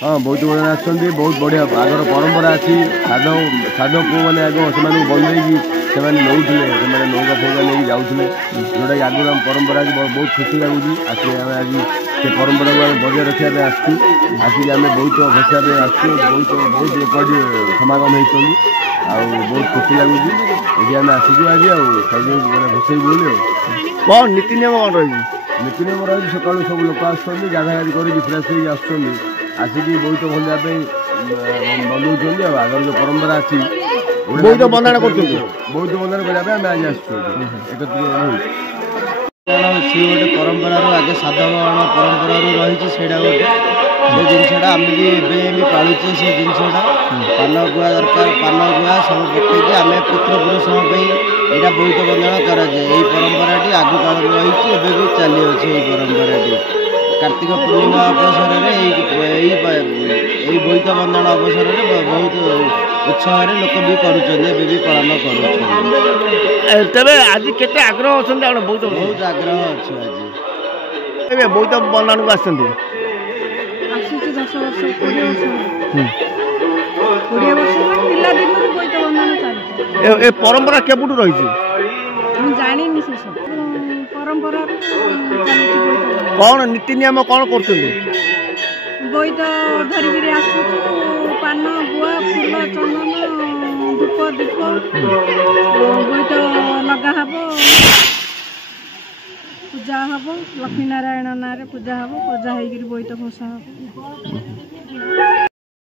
हाँ बहुत बड़े आसुँच बहुत बढ़िया आगर परंपरा अच्छी साध पुओ मैंने आग से बंधे से नौले से नौका फौका नहीं जाऊे जोटा कि आगुरी आम परंपरा की बहुत खुशी लगुच आज से परंपरा को बजाय रखा आसिक आम बहुत भसाइया बहुत बहुत लोग समागम होती बहुत खुशी लगुच ये आम आसिक आज भसई बोली कौन नीति नियम कौन रही नीति नियम रही सका सब लोक आसुँच गाधा गाधि कर फ्रेश हो आसुँच आसिक बहुत भल बनाऊँ आगर जो परंपरा अच्छी बहुत बंधाण कर बहुत बंधन करने आज सी गोटे परंपरा आगे साधारण परंपरा रही से जिनसा आम भी पालुचे से जिनसा पान गुआ दरकार पान गुआ सब पकईकि आम पितृपुरुष यहाँ बहुत बंधन कराए यही परंपरा आगु काल रही भी चली अच्छे परंपरा कार्तिक पूर्णिमा अवसर में बोईत बंधन अवसर में बहुत उत्साह लोक भी पालन कर तेरे आज केते आग्रह अच्छा बहुत बहुत आग्रह अच्छे आज बहुत बंधन को आस 10 वर्ष 20 वर्ष पिला दिन बोईत बंधन चलती परंपरा केबुटू रही जानी से सब परंपरा कौन नीति नियम कौन कर बोईत धरिक आसु पान गुआ फूल चंदन धूप दीप बोईत लगा हब पूजा हब लक्ष्मी नारायण ना पूजा हब पूजा होकर बोईत भसा हब।